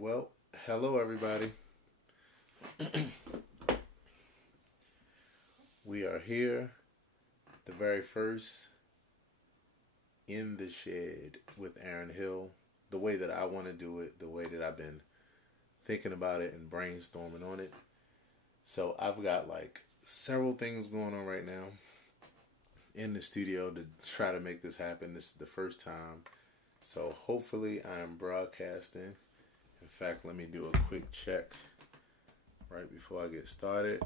Well, hello everybody. We are here, the very first In the Shed with Aaron Hill. The way that I want to do it, the way that I've been thinking about it and brainstorming on it. So I've got like several things going on right now in the studio to try to make this happen. This is the first time. So hopefully I am broadcasting. In fact, let me do a quick check right before I get started.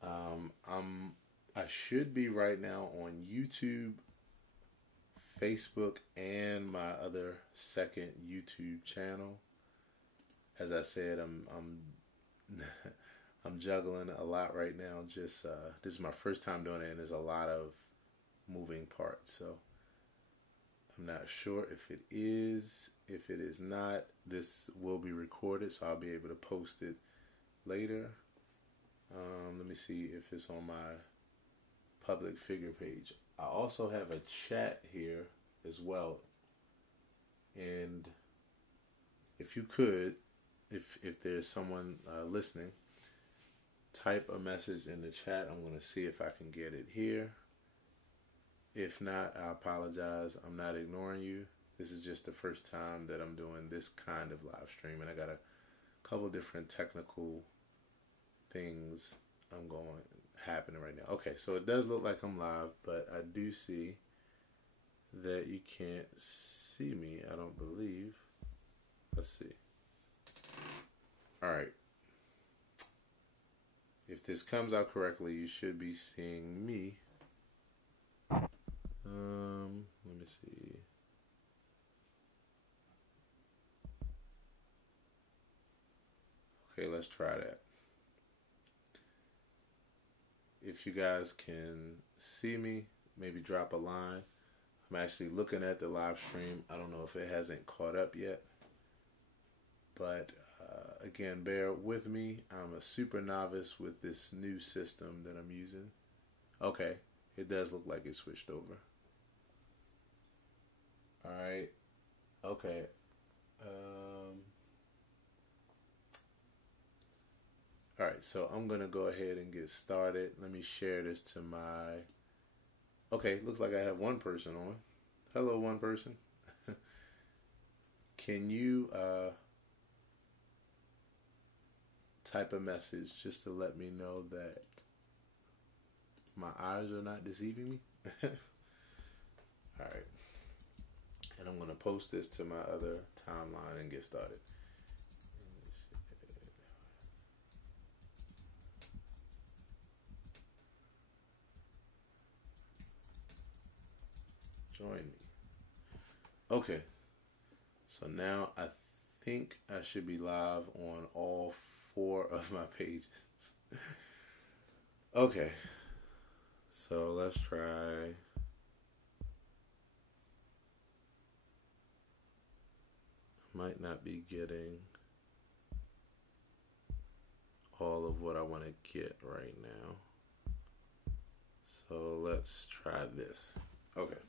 I should be right now on YouTube, Facebook, and my other second YouTube channel. As I said, I'm juggling a lot right now. Just this is my first time doing it, and there's a lot of moving parts. So I'm not sure if it is. If it is not, this will be recorded, so I'll be able to post it later. Let me see if it's on my public figure page. I also have a chat here as well. And if you could, if there's someone listening, type a message in the chat. I'm going to see if I can get it here. If not, I apologize. I'm not ignoring you. This is just the first time that I'm doing this kind of live stream, and I got a couple different technical things happening right now. Okay, so it does look like I'm live, but I do see that you can't see me, I don't believe. Let's see. Alright. If this comes out correctly, you should be seeing me. Let me see. Okay, let's try that. If you guys can see me, maybe drop a line. I'm actually looking at the live stream. I don't know if it hasn't caught up yet. But again, bear with me. I'm a super novice with this new system that I'm using. Okay, it does look like it switched over. Alright, okay. Alright, so I'm going to go ahead and get started. Let me share this to my... Okay, looks like I have one person on. Hello, one person. Can you type a message just to let me know that my eyes are not deceiving me? Alright. And I'm going to post this to my other timeline and get started. Join me. Okay. So now I think I should be live on all 4 of my pages. Okay. So let's try. Might not be getting all of what I want to get right now. So let's try this. Okay.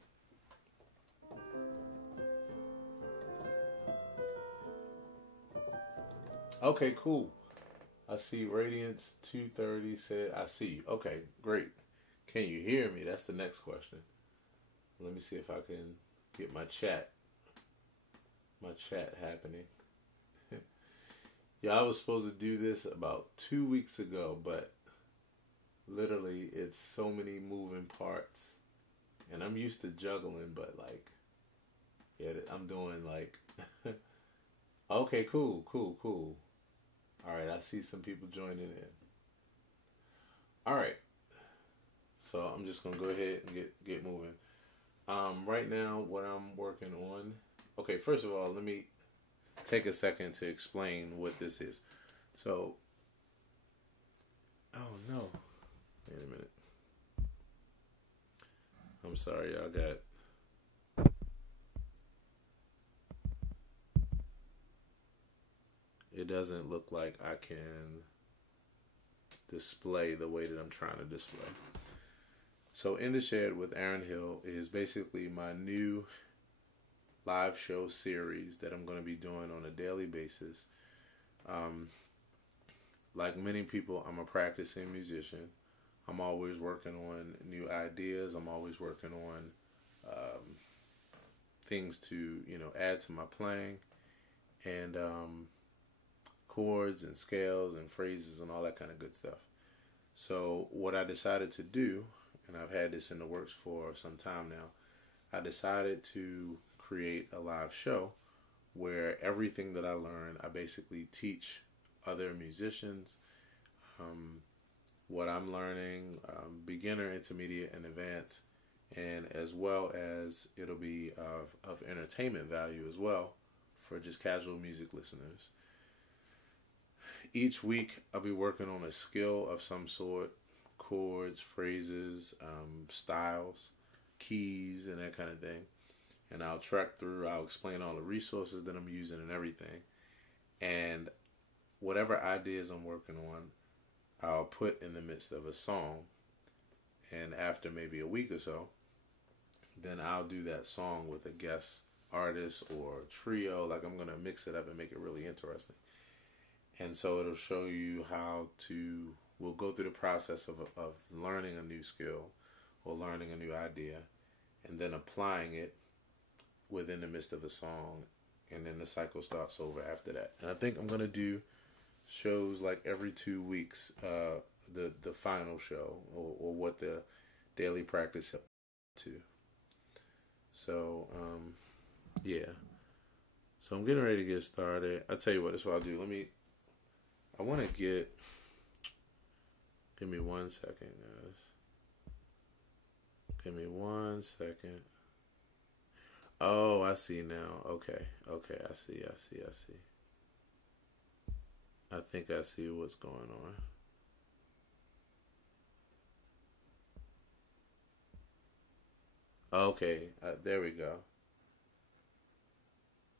Okay, cool. I see Radiance 230 said, I see you. Okay, great. Can you hear me? That's the next question. Let me see if I can get my chat happening. Yeah, I was supposed to do this about 2 weeks ago, but literally it's so many moving parts. And I'm used to juggling, but like, yeah, I'm doing like, okay, cool. All right, I see some people joining in. All right, so I'm just gonna go ahead and get moving. Right now, what I'm working on. Okay, first of all, let me take a second to explain what this is. So, oh no, wait a minute. I'm sorry, y'all got. It doesn't look like I can display the way that I'm trying to display. So In the Shed with Aaron Hill is basically my new live show series that I'm going to be doing on a daily basis. Like many people, I'm a practicing musician. I'm always working on new ideas. I'm always working on things to, add to my playing, and chords and scales and phrases and all that kind of good stuff. So what I decided to do, and I've had this in the works for some time now, I decided to create a live show where everything that I learn, I basically teach other musicians what I'm learning, beginner, intermediate, and advanced, and as well as it'll be of entertainment value as well for just casual music listeners. Each week I'll be working on a skill of some sort, chords, phrases, styles, keys, and that kind of thing. And I'll I'll explain all the resources that I'm using and everything. And whatever ideas I'm working on, I'll put in the midst of a song. And after maybe a week or so, then I'll do that song with a guest artist or trio. Like, I'm going to mix it up and make it really interesting. And so it'll show you we'll go through the process of learning a new skill or learning a new idea and then applying it within the midst of a song, and then the cycle starts over after that. And I think I'm going to do shows like every 2 weeks, the final show or what the daily practice to. So, yeah. So I'm getting ready to get started. I'll tell you what, that's what I'll do. Give me 1 second, guys. Give me 1 second. Oh, I see now. Okay, I see. I think I see what's going on. Okay, there we go.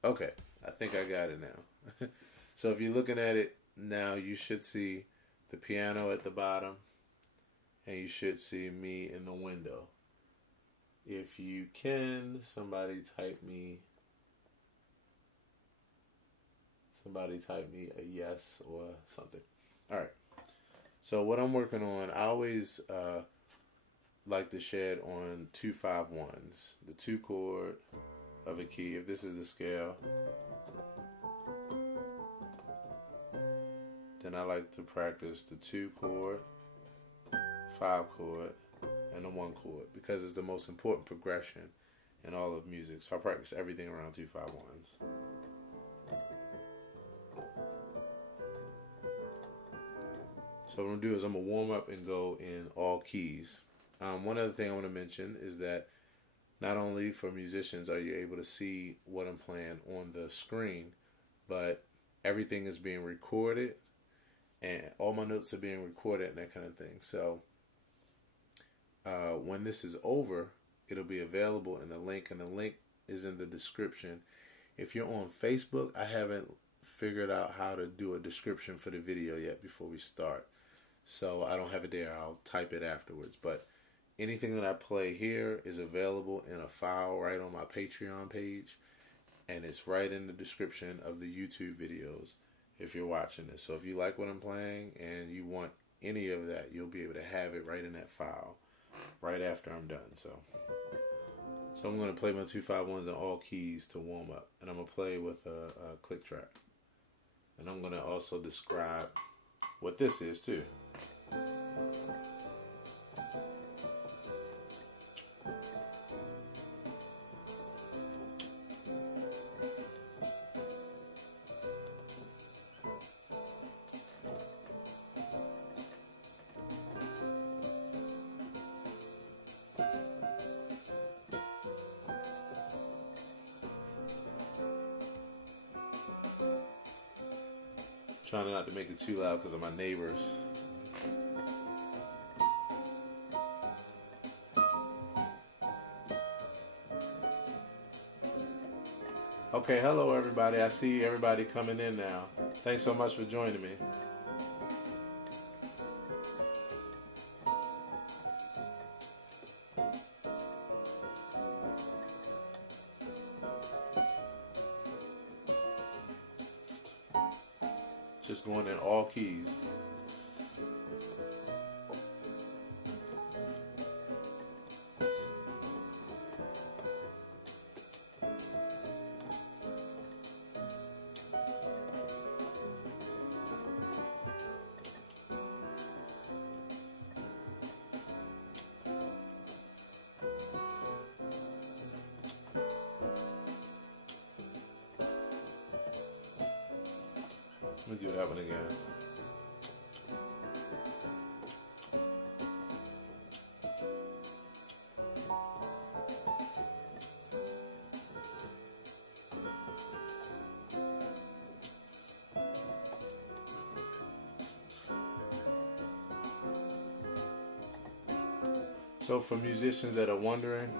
Okay, I think I got it now. So if you're looking at it now, you should see the piano at the bottom, and you should see me in the window. If you can, somebody type me a yes or something. All right. So what I'm working on, I always like to shed on 2-5-1s, the 2 chord of a key. If this is the scale, then I like to practice the 2 chord, 5 chord, and the 1 chord, because it's the most important progression in all of music. So I practice everything around 2-5-1s. So what I'm going to do is I'm going to warm up and go in all keys. One other thing I want to mention is that not only for musicians are you able to see what I'm playing on the screen, but everything is being recorded, and all my notes are being recorded and that kind of thing. So when this is over, it'll be available in the link, and the link is in the description. If you're on Facebook, I haven't figured out how to do a description for the video yet before we start. So I don't have it there. I'll type it afterwards. But anything that I play here is available in a file right on my Patreon page, and it's right in the description of the YouTube videos if you're watching this. So if you like what I'm playing and you want any of that, you'll be able to have it right in that file right after I'm done. So I'm going to play my 2-5-1s in all keys to warm up, and I'm going to play with a click track. And I'm going to also describe what this is too. Trying not to make it too loud because of my neighbors. Okay, hello everybody. I see everybody coming in now. Thanks so much for joining me. Just going in all keys. Let me do that one again. So for musicians that are wondering,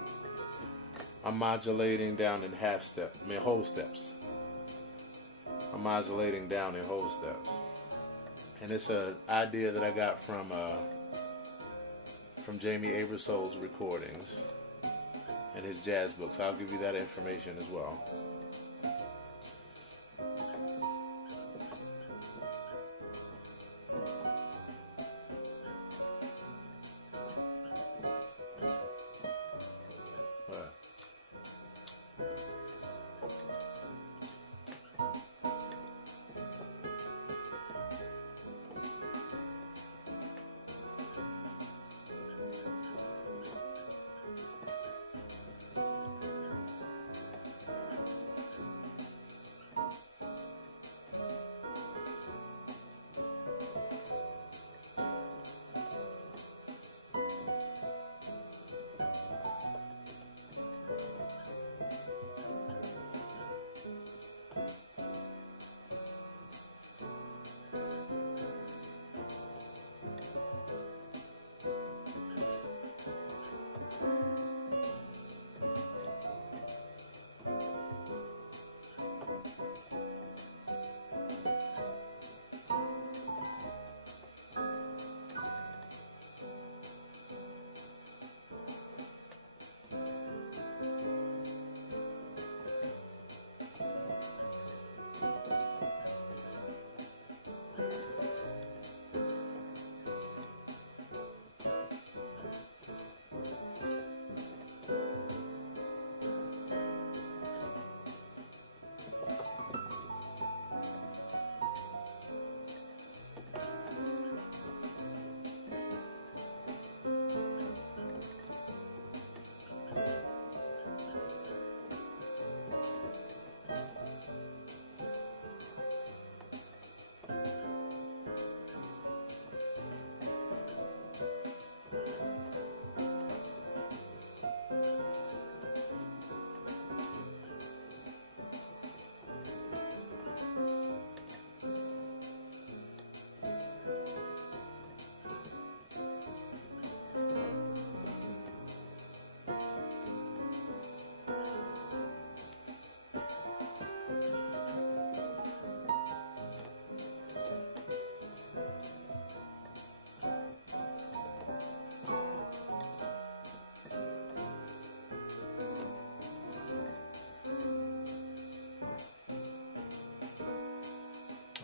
I'm modulating down in whole steps. I'm modulating down in whole steps. And it's an idea that I got from Jamie Aebersold's recordings and his jazz books. I'll give you that information as well.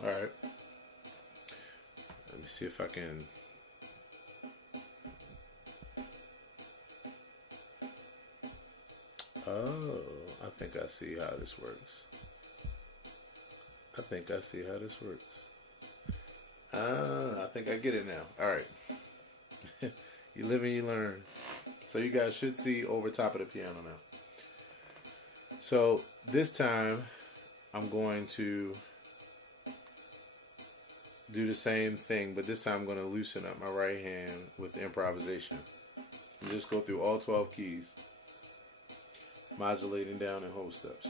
All right. Let me see if I can. Oh, I think I see how this works. I think I get it now. All right. You live and you learn. So you guys should see over top of the piano now. So this time I'm going to do the same thing, but this time I'm going to loosen up my right hand with improvisation. And just go through all 12 keys, modulating down in whole steps.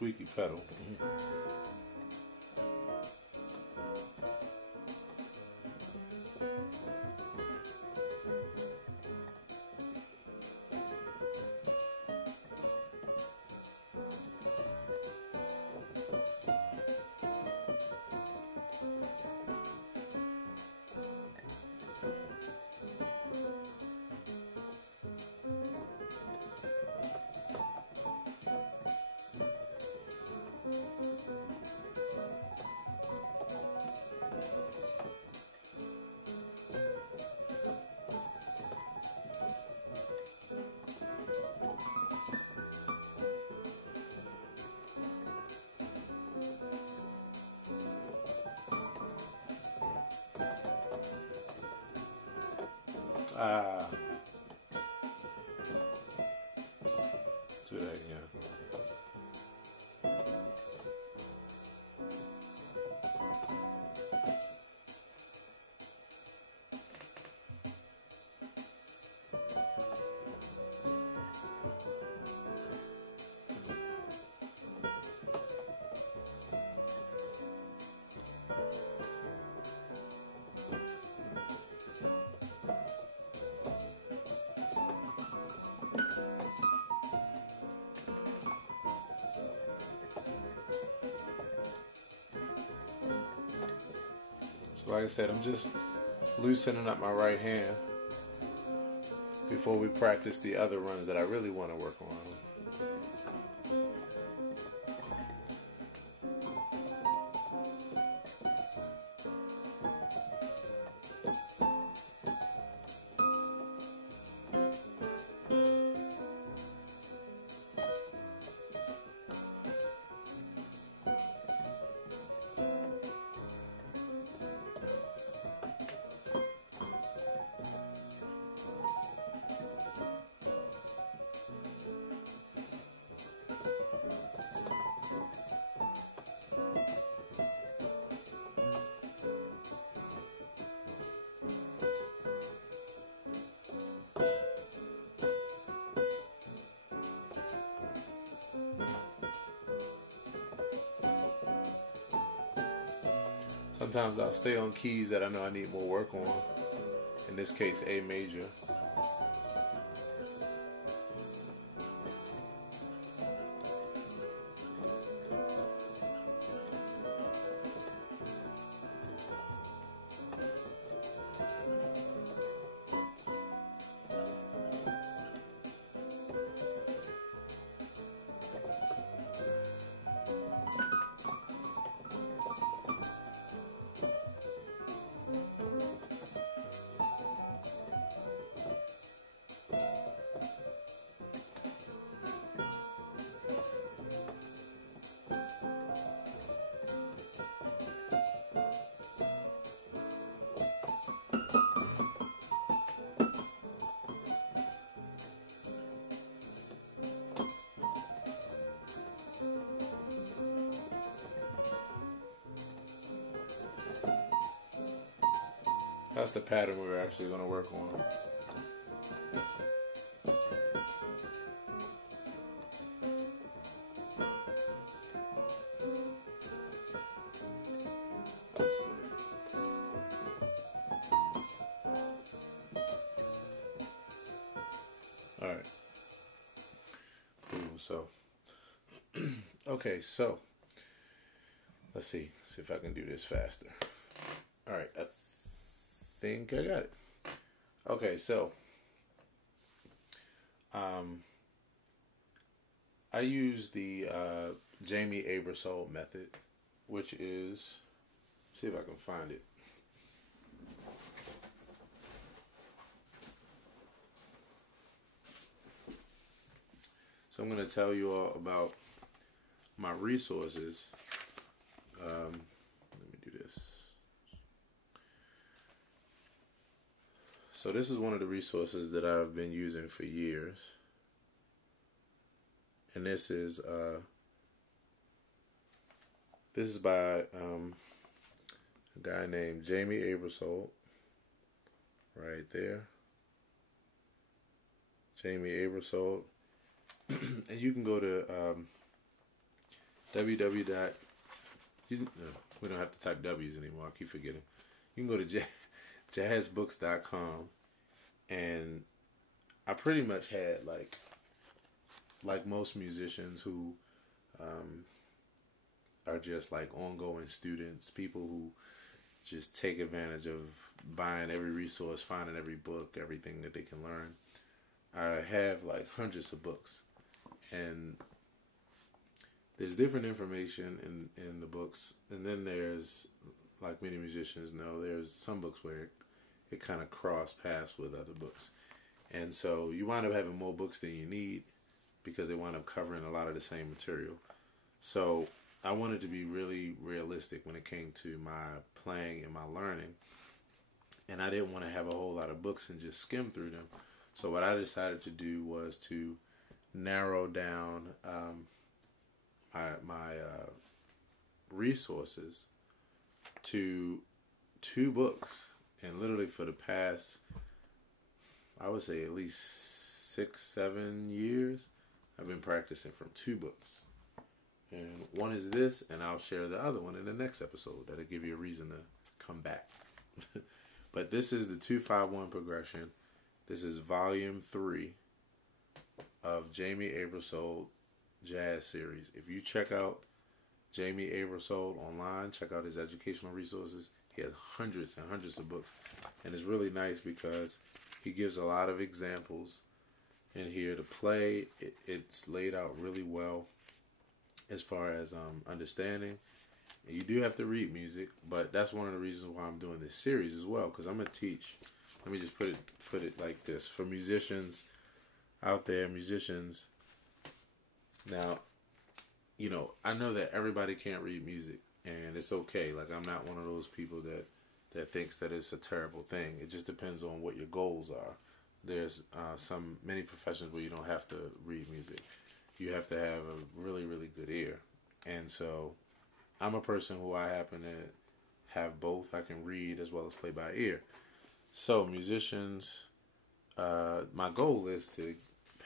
squeaky pedal. Do that again. So like I said, I'm just loosening up my right hand before we practice the other runs that I really want to work on. Sometimes I'll stay on keys that I know I need more work on. In this case, A major. That's the pattern we're actually going to work on. All right. Cool. So, okay. So, let's see if I can do this faster. All right. I think I got it. Okay. So, I use the Jamie Aebersold method, which is, see if I can find it. So I'm going to tell you all about my resources. Let me do this. So this is one of the resources that I've been using for years. And this is by a guy named Jamie Aebersold. Right there. Jamie Aebersold. And you can go to www. We don't have to type W's anymore. I keep forgetting. You can go to jazzbooks.com, and I pretty much had like most musicians who are just like ongoing students, people who just take advantage of buying every resource, finding every book, everything that they can learn. I have like hundreds of books, and there's different information in the books, and then there's, like many musicians know, there's some books where it kind of cross paths with other books, and so you wind up having more books than you need because they wind up covering a lot of the same material. So I wanted to be really realistic when it came to my playing and my learning, and I didn't want to have a whole lot of books and just skim through them. So what I decided to do was to narrow down my resources to 2 books. And literally for the past, I would say at least 6-7 years, I've been practicing from 2 books. And one is this, and I'll share the other one in the next episode. That'll give you a reason to come back. But this is the 2-5-1 progression. This is volume 3 of Jamie Aebersold Jazz Series. If you check out Jamie Aebersold online, check out his educational resources. He has hundreds and hundreds of books. And it's really nice because he gives a lot of examples in here to play. It's laid out really well as far as understanding. And you do have to read music, but that's one of the reasons why I'm doing this series as well, because I'm going to teach. Let me just put it like this. For musicians out there, now, I know that everybody can't read music, and it's okay. Like, I'm not one of those people that thinks that it's a terrible thing. It just depends on what your goals are. There's many professions where you don't have to read music. You have to have a really, really good ear. And so I'm a person who I happen to have both. I can read as well as play by ear. So musicians, my goal is to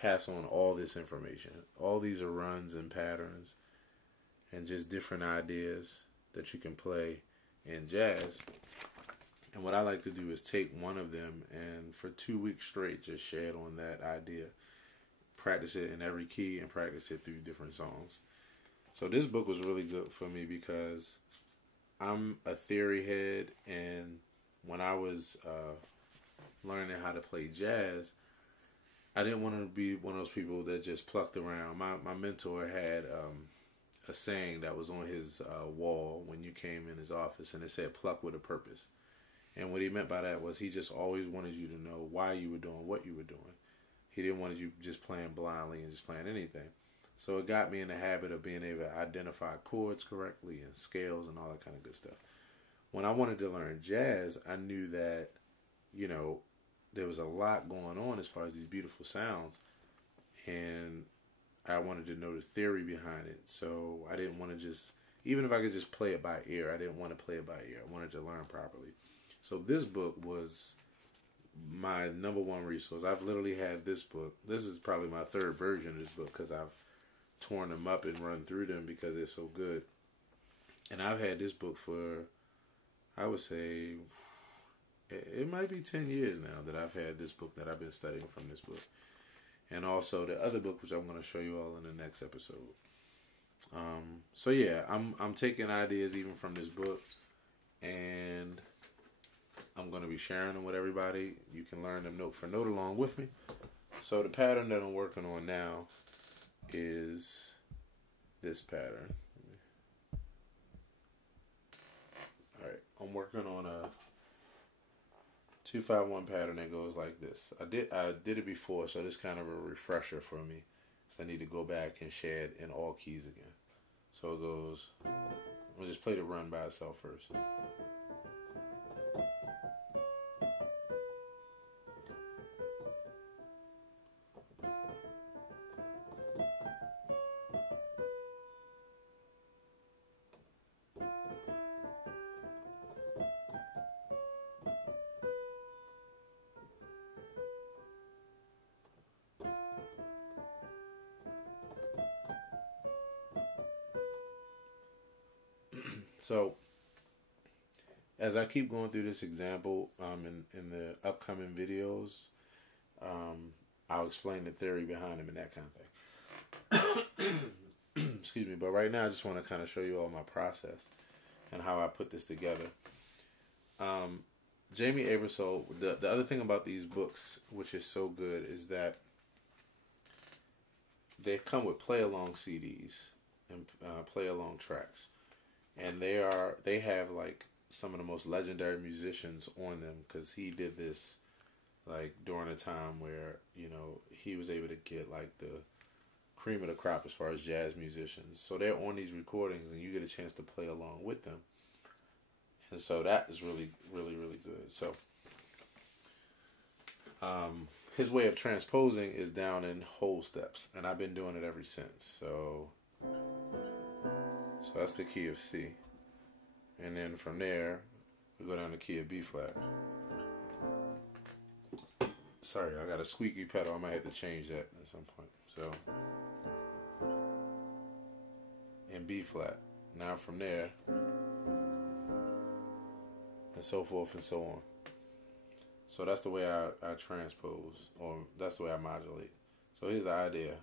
pass on all this information. All these are runs and patterns and just different ideas that you can play in jazz. And what I like to do is take one of them and for 2 weeks straight just shed on that idea. Practice it in every key and practice it through different songs. So this book was really good for me because I'm a theory head, and when I was learning how to play jazz, I didn't want to be one of those people that just plucked around. My mentor had a saying that was on his wall when you came in his office, and it said, "Pluck with a purpose." And what he meant by that was he just always wanted you to know why you were doing what you were doing. He didn't want you just playing blindly and just playing anything. So it got me in the habit of being able to identify chords correctly and scales and all that kind of good stuff. When I wanted to learn jazz, I knew that, there was a lot going on as far as these beautiful sounds. And I wanted to know the theory behind it. So I didn't want to just, even if I could just play it by ear, I didn't want to play it by ear. I wanted to learn properly. So this book was my number one resource. I've literally had this book. This is probably my 3rd version of this book because I've torn them up and run through them because they're so good. And I've had this book for, I would say, it might be 10 years now that I've had this book, that I've been studying from this book. And also the other book, which I'm going to show you all in the next episode. So yeah, I'm taking ideas even from this book, and I'm going to be sharing them with everybody. You can learn them note for note along with me. So the pattern that I'm working on now is this pattern. Alright, I'm working on a 2-5-1 pattern that goes like this. I did it before, so this is kind of a refresher for me. So I need to go back and shed in all keys again. So it goes, I'll just play the run by itself first. So as I keep going through this example in the upcoming videos, I'll explain the theory behind them and that kind of thing. Excuse me. But right now I just want to kind of show you all my process and how I put this together. Jamie Aebersold, the other thing about these books, which is so good, is that they come with play-along CDs and play-along tracks. And they have like some of the most legendary musicians on them, because he did this like during a time where, you know, he was able to get like the cream of the crop as far as jazz musicians. So they're on these recordings and you get a chance to play along with them. And so that is really, really, really good. So his way of transposing is down in whole steps, and I've been doing it ever since. So that's the key of C. And then from there, we go down to key of B flat. Sorry, I got a squeaky pedal. I might have to change that at some point. So, and B flat. Now from there, and so forth and so on. So that's the way I transpose, or that's the way I modulate. So here's the idea.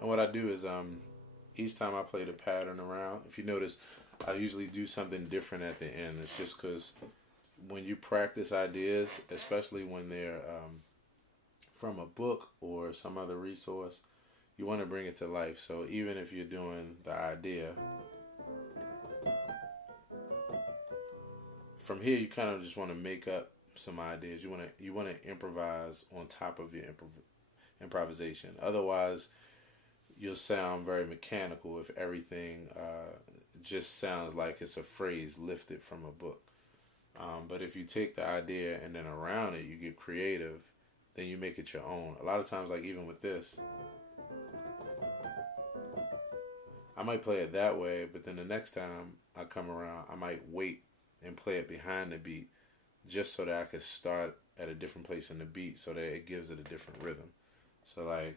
And what I do is each time I play the pattern around, if you notice, I usually do something different at the end. It's just because when you practice ideas, especially when they're from a book or some other resource, you want to bring it to life. So even if you're doing the idea, from here you kind of just want to make up some ideas. You want to improvise on top of your improvisation. Otherwise, you'll sound very mechanical if everything just sounds like it's a phrase lifted from a book. But if you take the idea and then around it, you get creative, then you make it your own. A lot of times, like even with this, I might play it that way, but then the next time I come around, I might wait and play it behind the beat just so that I could start at a different place in the beat so that it gives it a different rhythm. So like...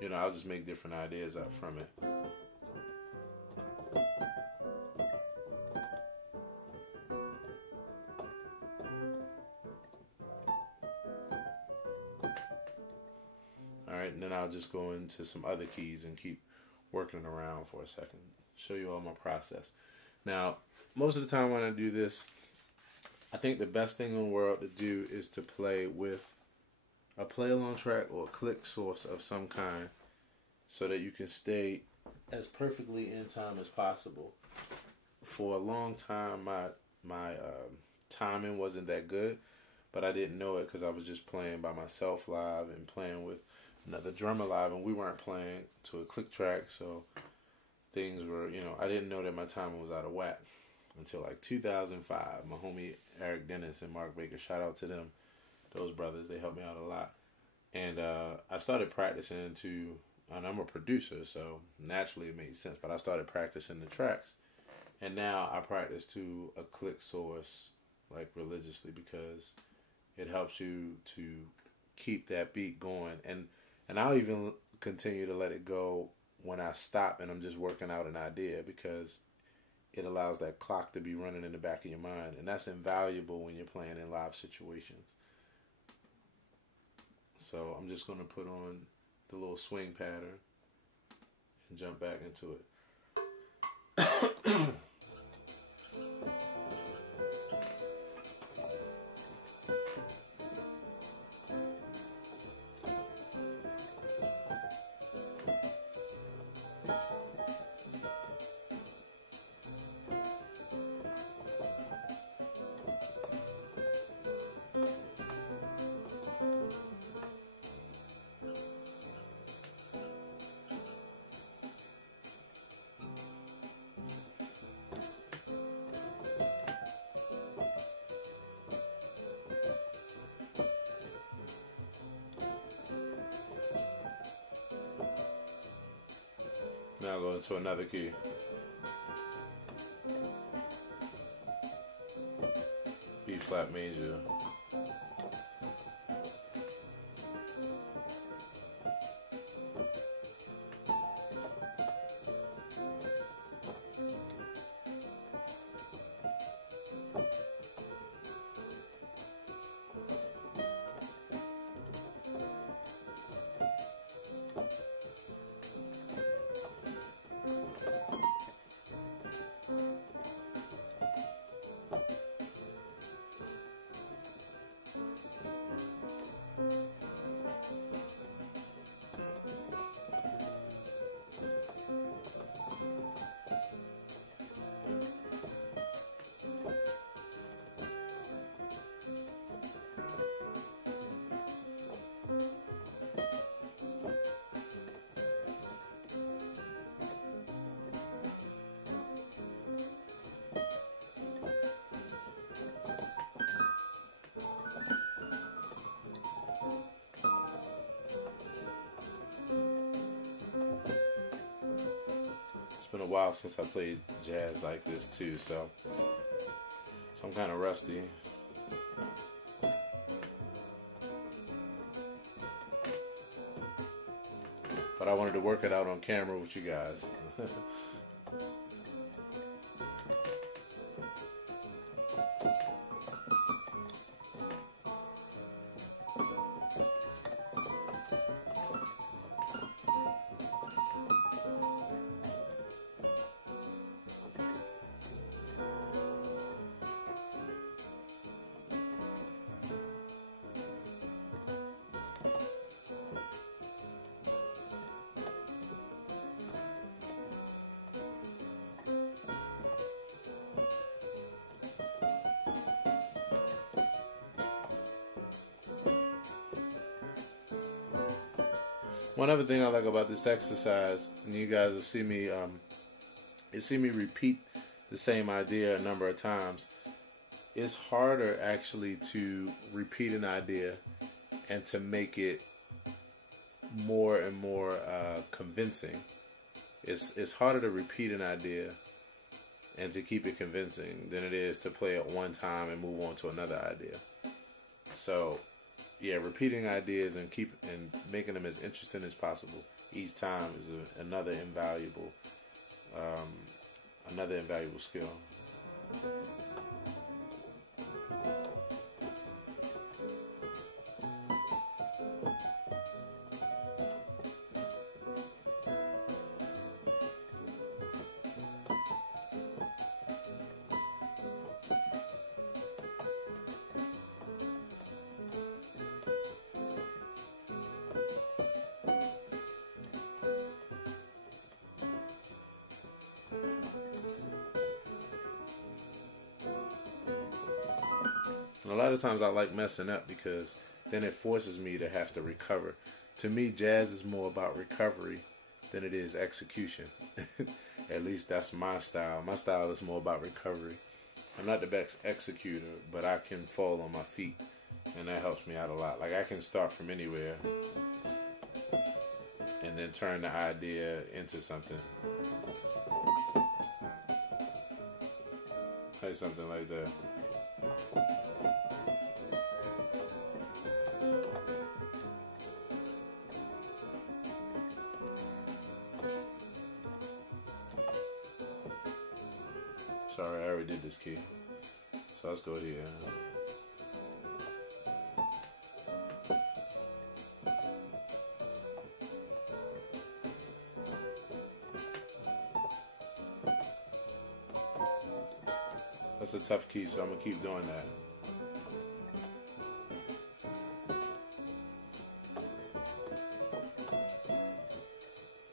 you know, I'll just make different ideas up from it. Alright, and then I'll just go into some other keys and keep working around for a second. Show you all my process. Now, most of the time when I do this, I think the best thing in the world to do is to play with a play-along track or a click source of some kind so that you can stay as perfectly in time as possible. For a long time, my timing wasn't that good, but I didn't know it because I was just playing by myself live and playing with another drummer live, and we weren't playing to a click track, so things were, you know, I didn't know that my timing was out of whack until like 2005. My homie Eric Dennis and Mark Baker, shout out to them. Those brothers, they helped me out a lot. And I started practicing and I'm a producer, so naturally it made sense, but I started practicing the tracks. And now I practice to a click source like religiously because it helps you to keep that beat going. And I'll even continue to let it go when I stop and I'm just working out an idea, because it allows that clock to be running in the back of your mind. And that's invaluable when you're playing in live situations. So I'm just going to put on the little swing pattern and jump back into it. Now go into another key. B flat major. Been a while since I played jazz like this too, so I'm kind of rusty. But I wanted to work it out on camera with you guys. One other thing I like about this exercise, and you guys will see me, repeat the same idea a number of times. It's harder actually to repeat an idea and to make it more and more convincing. It's harder to repeat an idea and to keep it convincing than it is to play it one time and move on to another idea. So yeah, repeating ideas and making them as interesting as possible each time is another invaluable skill. A lot of times I like messing up because then it forces me to have to recover. To me, jazz is more about recovery than it is execution. At least that's my style. My style is more about recovery. I'm not the best executor, but I can fall on my feet, and that helps me out a lot. Like I can start from anywhere and then turn the idea into something. Like something like that. Sorry, I already did this key. So let's go here. That's a tough key, so I'm going to keep doing that.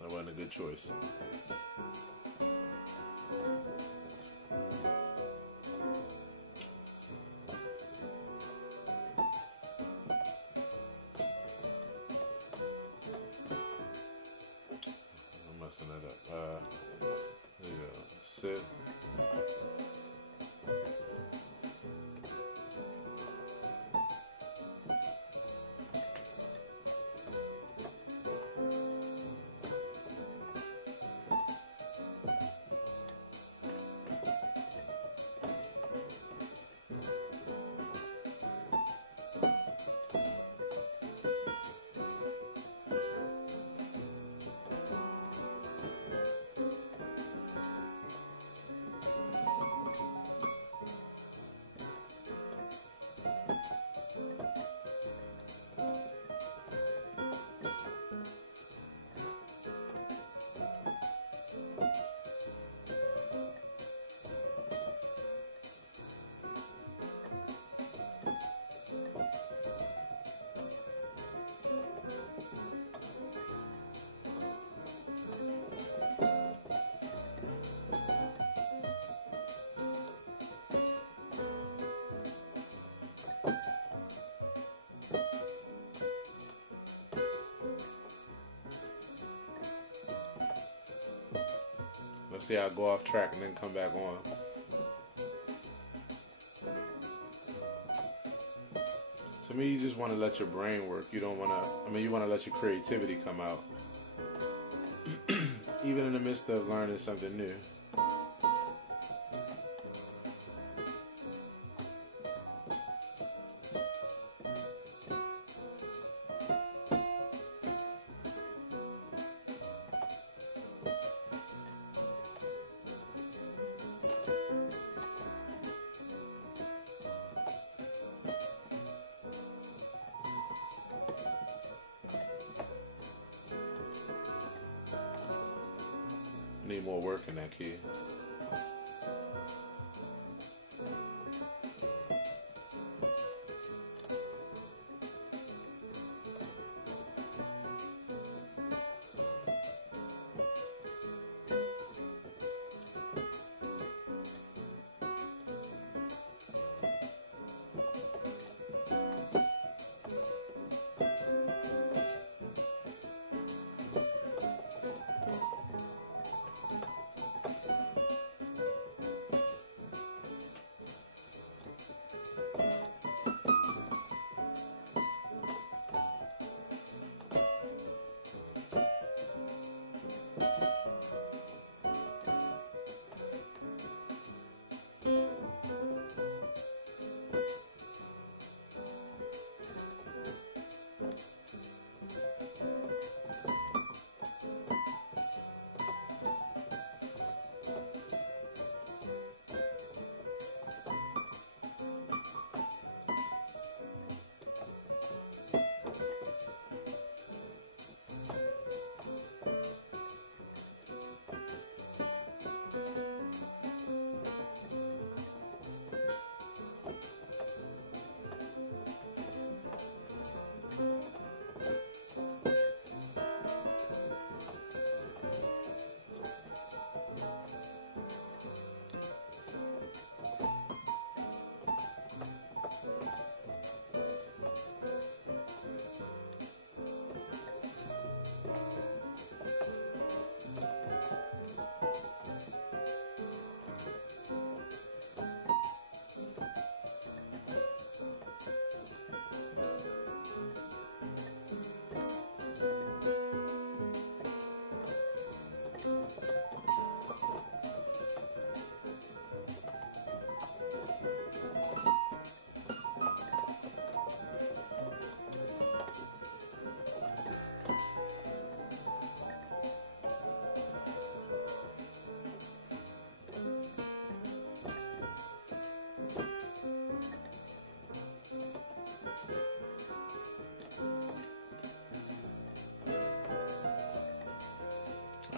That wasn't a good choice. I'm messing that up. There you go. Sit. see how I go off track and then come back on. To me, you just want to let your brain work. You don't want to, you want to let your creativity come out. Even in the midst of learning something new. Need more work in that key.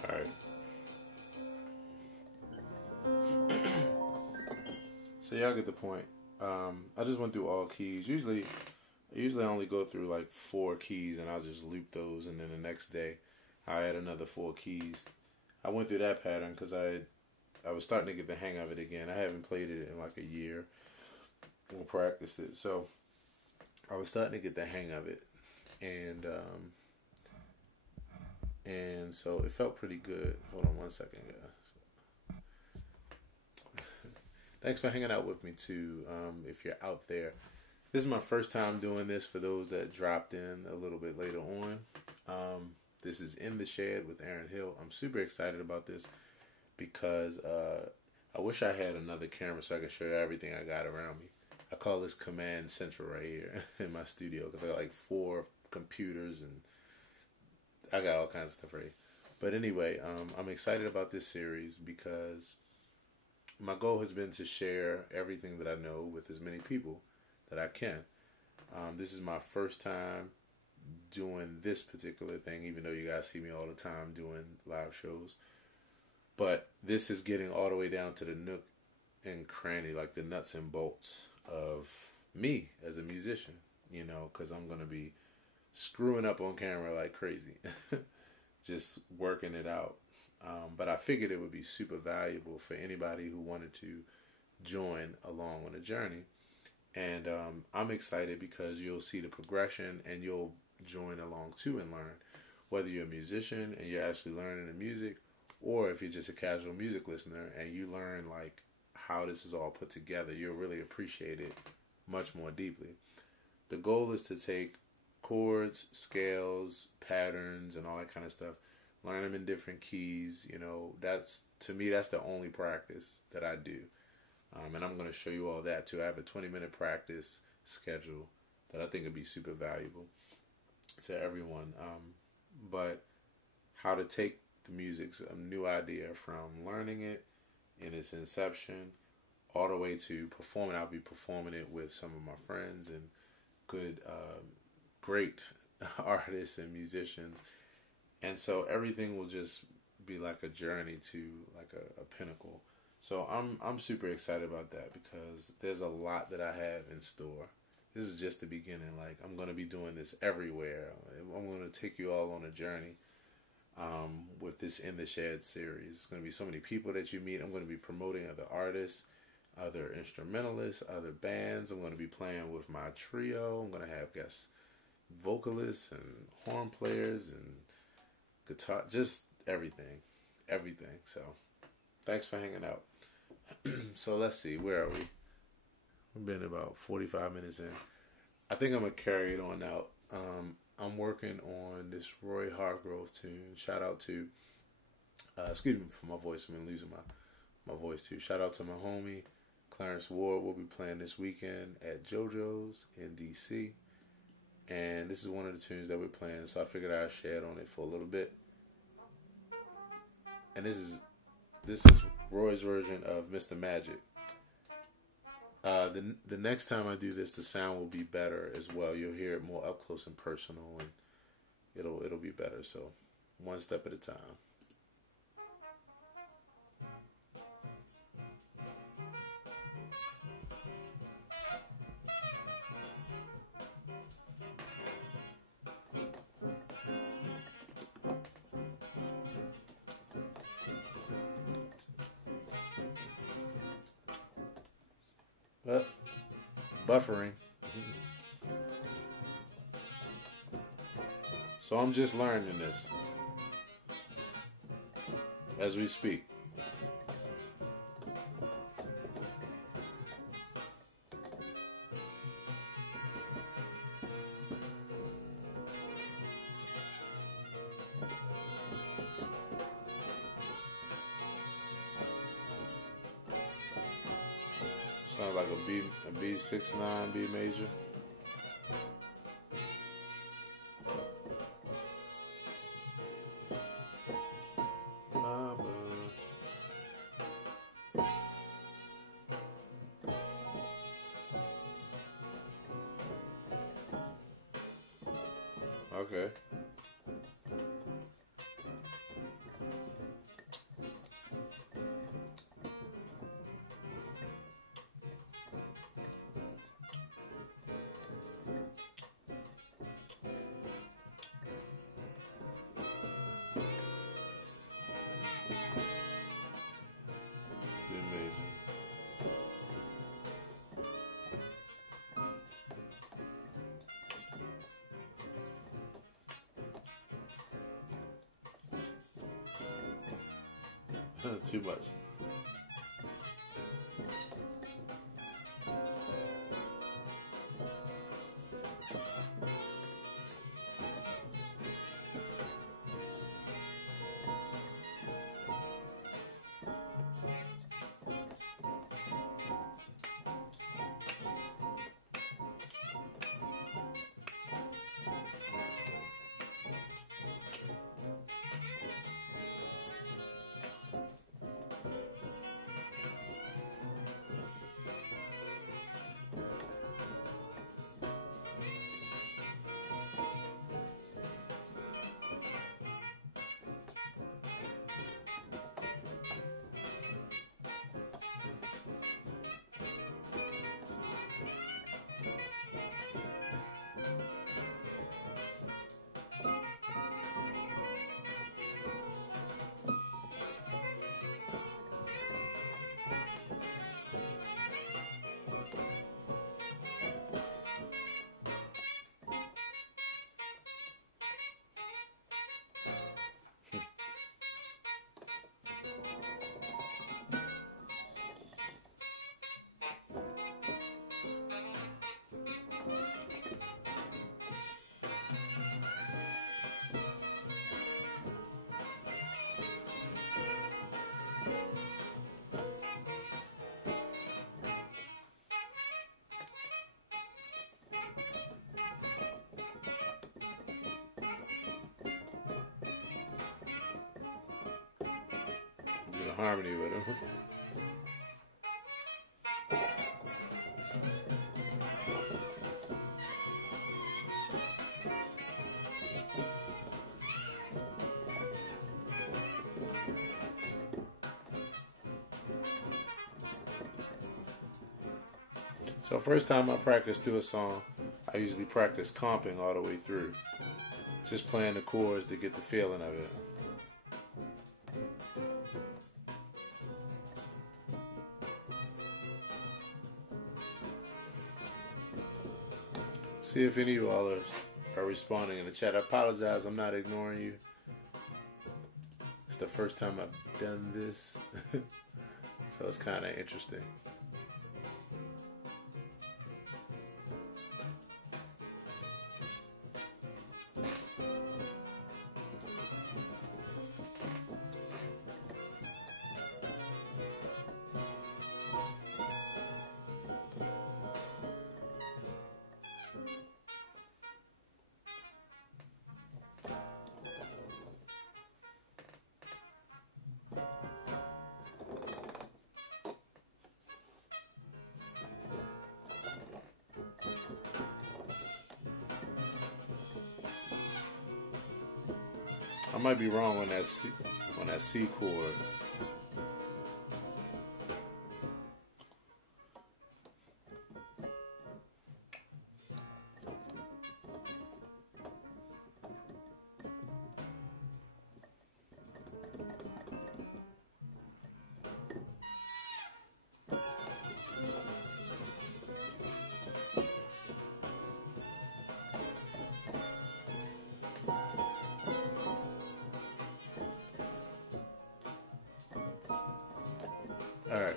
Alright. So y'all get the point. I just went through all keys. Usually I only go through like 4 keys and I'll just loop those, and then the next day I add another 4 keys. I went through that pattern because I was starting to get the hang of it again. I haven't played it in like a year or practiced it. So I was starting to get the hang of it. And so it felt pretty good. Hold on one second, guys. Thanks for hanging out with me too. If you're out there, this is my first time doing this. For those that dropped in a little bit later on, this is In the Shed with Aaron Hill. I'm super excited about this because I wish I had another camera so I could show you everything I got around me. I call this Command Central right here in my studio because I got like 4 computers and I got all kinds of stuff ready. But anyway, I'm excited about this series because my goal has been to share everything that I know with as many people that I can. This is my first time doing this particular thing, even though you guys see me all the time doing live shows. But this is getting all the way down to the nook and cranny, like the nuts and bolts of me as a musician, you know, because I'm going to be screwing up on camera like crazy, just working it out. But I figured it would be super valuable for anybody who wanted to join along on the journey. And I'm excited because you'll see the progression and you'll join along too and learn. Whether you're a musician and you're actually learning the music, or if you're just a casual music listener and you learn like how this is all put together, you'll really appreciate it much more deeply. The goal is to take chords, scales, patterns, and all that kind of stuff, learn them in different keys. You know, that's, to me, that's the only practice that I do. And I'm going to show you all that too. I have a 20-minute practice schedule that I think would be super valuable to everyone. But how to take the music's a new idea from learning it in its inception all the way to performing. I'll be performing it with some of my friends and good, great artists and musicians. And so everything will just be like a journey to like a pinnacle. So I'm super excited about that because there's a lot that I have in store. This is just the beginning. Like, I'm going to be doing this everywhere. I'm going to take you all on a journey with this In the Shed series. It's going to be so many people that you meet. I'm going to be promoting other artists, other instrumentalists, other bands. I'm going to be playing with my trio. I'm going to have guest vocalists and horn players and guitar, just everything. So thanks for hanging out. So let's see, where are we? We've been about 45 minutes in. I think I'm going to carry it on out. I'm working on this Roy Hargrove tune. Shout out to, excuse me for my voice. I'm losing my voice too. Shout out to my homie, Clarence Ward. We'll be playing this weekend at JoJo's in DC. And this is one of the tunes that we're playing, so I figured I'd shed on it for a little bit. And this is Roy's version of Mr. Magic. The next time I do this, the sound will be better as well. You'll hear it more up close and personal, and it'll be better. So, one step at a time. Buffering. So I'm just learning this as we speak. Sounds like a B69, B major. Okay. Too much. the harmony with them. So first time I practice through a song, I usually practice comping all the way through. Just playing the chords to get the feeling of it. See if any of you all are responding in the chat. I apologize, I'm not ignoring you. It's the first time I've done this. So it's kind of interesting. I might be wrong on that C chord. Alright,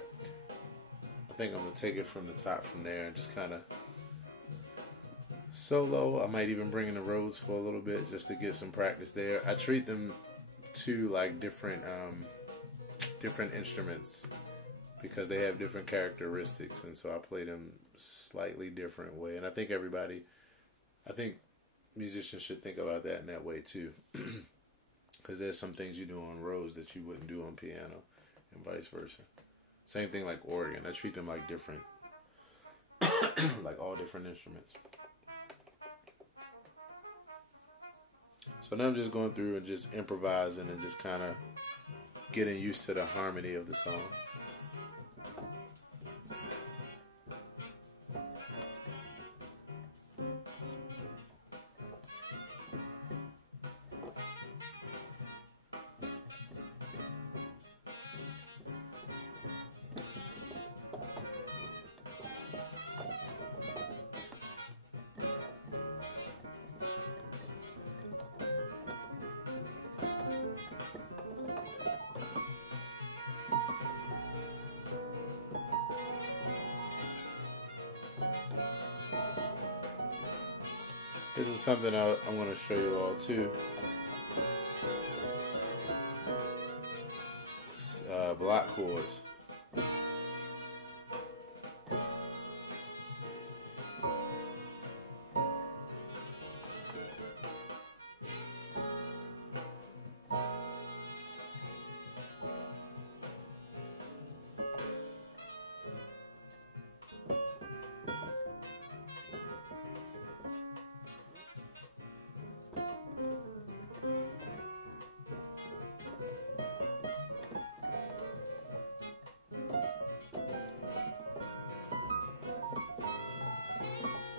I think I'm going to take it from the top from there and just kind of solo. I might even bring in the Rhodes for a little bit just to get some practice there. I treat them two like different instruments because they have different characteristics, and so I play them slightly different way. And I think musicians should think about that in that way too, because there's some things you do on Rhodes that you wouldn't do on piano, and vice versa. Same thing like organ. I treat them like different, like all different instruments. So now I'm just going through and just improvising and just kind of getting used to the harmony of the song. This is something I'm going to show you all too. Block chords.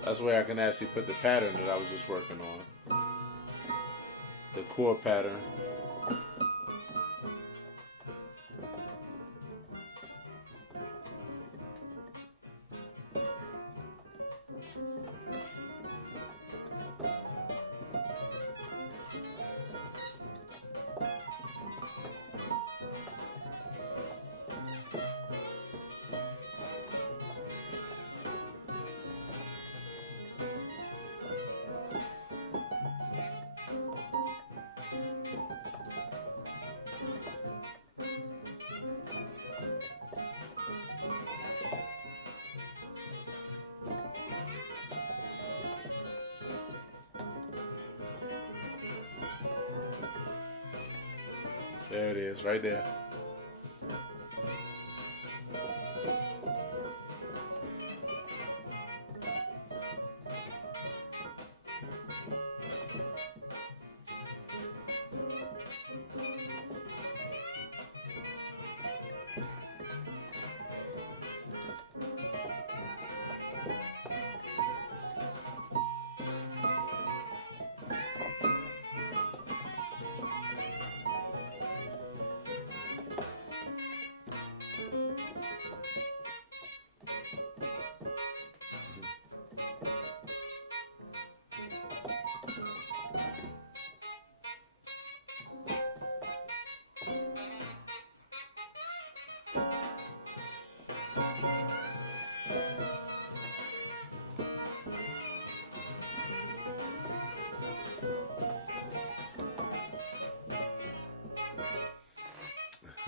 That's where I can actually put the pattern that I was just working on. The chord pattern. There it is, right there.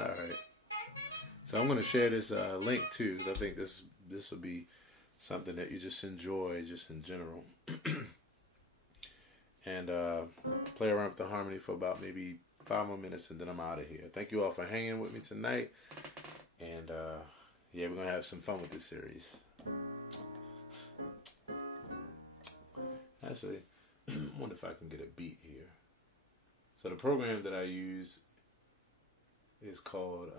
All right. So I'm going to share this link too, because I think this will be something that you just enjoy, just in general, and play around with the harmony for about maybe 5 more minutes, and then I'm out of here. Thank you all for hanging with me tonight, and yeah, we're gonna have some fun with this series. Actually, I wonder if I can get a beat here. So the program that I use is called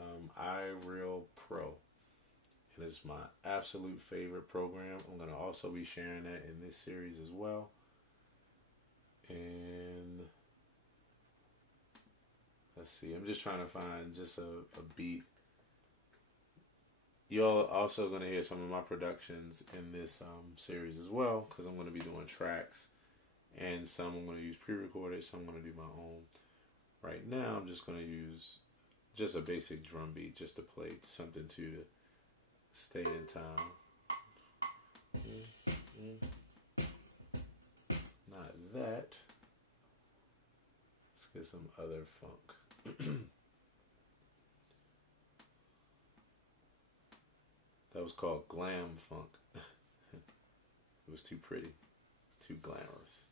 iReal Pro. It is my absolute favorite program. I'm going to also be sharing that in this series as well. And let's see, I'm just trying to find just a beat. Y'all also going to hear some of my productions in this series as well, because I'm going to be doing tracks, and some I'm going to use pre-recorded, some I'm going to do my own. Right now, I'm just going to use just a basic drum beat just to play something to stay in time. Not that. Let's get some other funk. That was called glam funk. It was too pretty. It's too glamorous.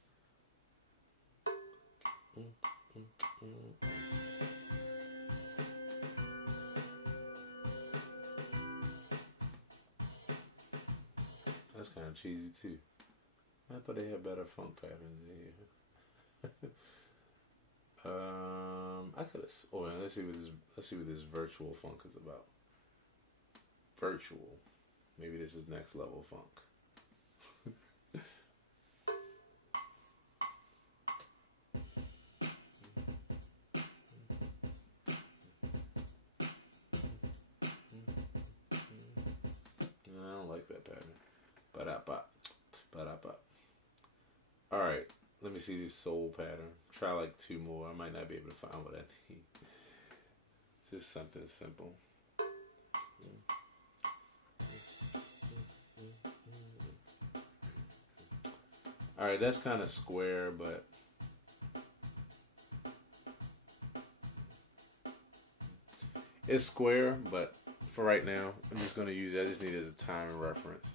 That's kind of cheesy too. I thought they had better funk patterns in here. I could have. Oh, let's see what this virtual funk is about. Virtual. Maybe this is next level funk. I don't like that pattern. Ba-da-ba. Ba-da-ba. Alright, let me see this soul pattern. Try like 2 more. I might not be able to find what I need. Just something simple. Alright, that's kind of square, but it's square, but for right now, I'm just going to use it. I just need it as a time and reference.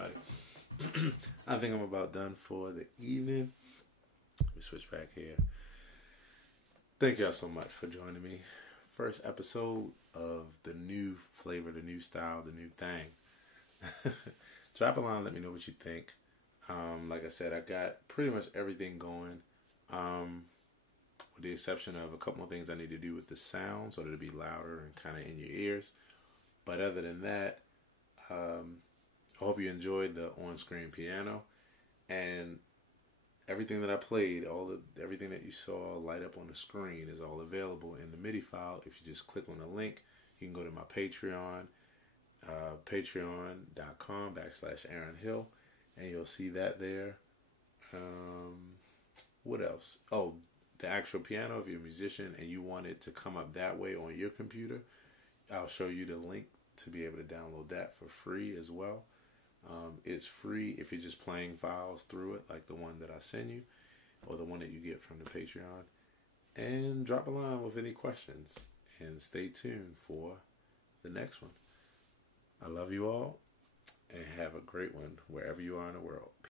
everybody. I think I'm about done for the evening. We switch back here. Thank y'all so much for joining me. First episode of the new flavor, the new style, the new thing. Drop a line, let me know what you think. Like I said, I got pretty much everything going. With the exception of a couple more things I need to do with the sound so that it'll be louder and kind of in your ears. But other than that, I hope you enjoyed the on-screen piano, and everything that I played, everything that you saw light up on the screen is all available in the MIDI file. If you just click on the link, you can go to my Patreon, patreon.com/Aaron Hill, and you'll see that there. What else? Oh, the actual piano. If you're a musician and you want it to come up that way on your computer, I'll show you the link to be able to download that for free as well. It's free if you're just playing files through it, like the one that I send you, or the one that you get from the Patreon. And drop a line with any questions, and stay tuned for the next one. I love you all, and have a great one wherever you are in the world.